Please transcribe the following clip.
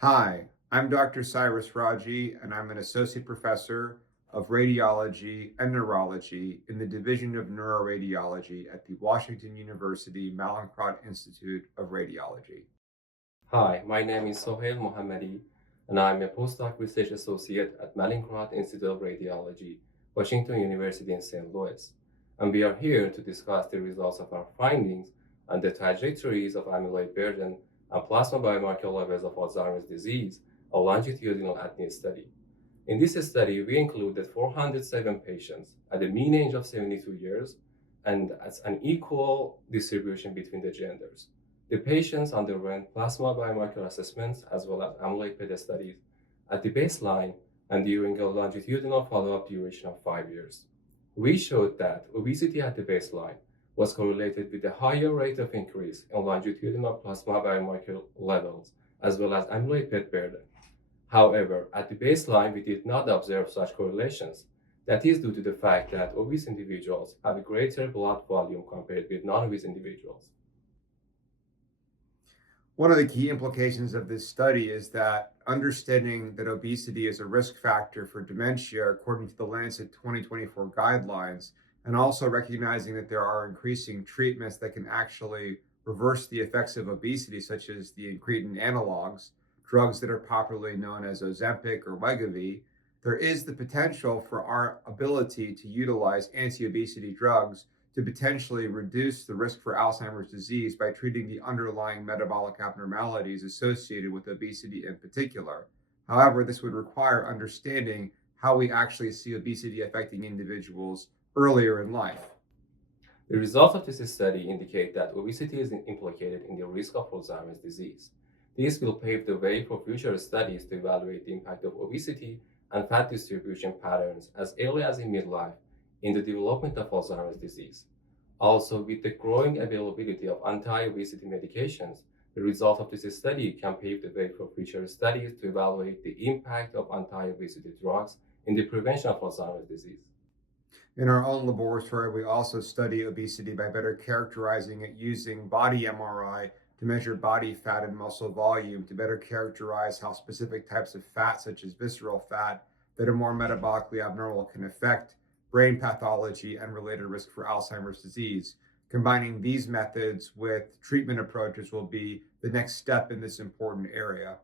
Hi, I'm Dr. Cyrus Raji, and I'm an associate professor of radiology and neurology in the Division of Neuroradiology at the Washington University Mallinckrodt Institute of Radiology. Hi, my name is Soheil Mohammadi, and I'm a postdoc research associate at Mallinckrodt Institute of Radiology, Washington University in St. Louis. And we are here to discuss the results of our findings and the trajectories of amyloid burden and plasma biomarker levels of Alzheimer's disease, a longitudinal apnea study. In this study, we included 407 patients at a mean age of 72 years and as an equal distribution between the genders. The patients underwent plasma biomarker assessments as well as amyloid PET studies at the baseline and during a longitudinal follow-up duration of 5 years. We showed that obesity at the baseline was correlated with a higher rate of increase in longitudinal plasma biomarker levels as well as amyloid PET burden. However, at the baseline, we did not observe such correlations. That is due to the fact that obese individuals have a greater blood volume compared with non-obese individuals. One of the key implications of this study is that understanding that obesity is a risk factor for dementia, according to the Lancet 2024 guidelines, and also recognizing that there are increasing treatments that can actually reverse the effects of obesity, such as the incretin analogs, drugs that are popularly known as Ozempic or Wegovy. There is the potential for our ability to utilize anti-obesity drugs to potentially reduce the risk for Alzheimer's disease by treating the underlying metabolic abnormalities associated with obesity in particular. However, this would require understanding how we actually see obesity affecting individuals earlier in life. The results of this study indicate that obesity is implicated in the risk of Alzheimer's disease. This will pave the way for future studies to evaluate the impact of obesity and fat distribution patterns as early as in midlife in the development of Alzheimer's disease. Also, with the growing availability of anti-obesity medications, the result of this study can pave the way for future studies to evaluate the impact of anti-obesity drugs in the prevention of Alzheimer's disease. In our own laboratory, we also study obesity by better characterizing it using body MRI to measure body fat and muscle volume to better characterize how specific types of fat, such as visceral fat, that are more metabolically abnormal can affect brain pathology and related risk for Alzheimer's disease. Combining these methods with treatment approaches will be the next step in this important area.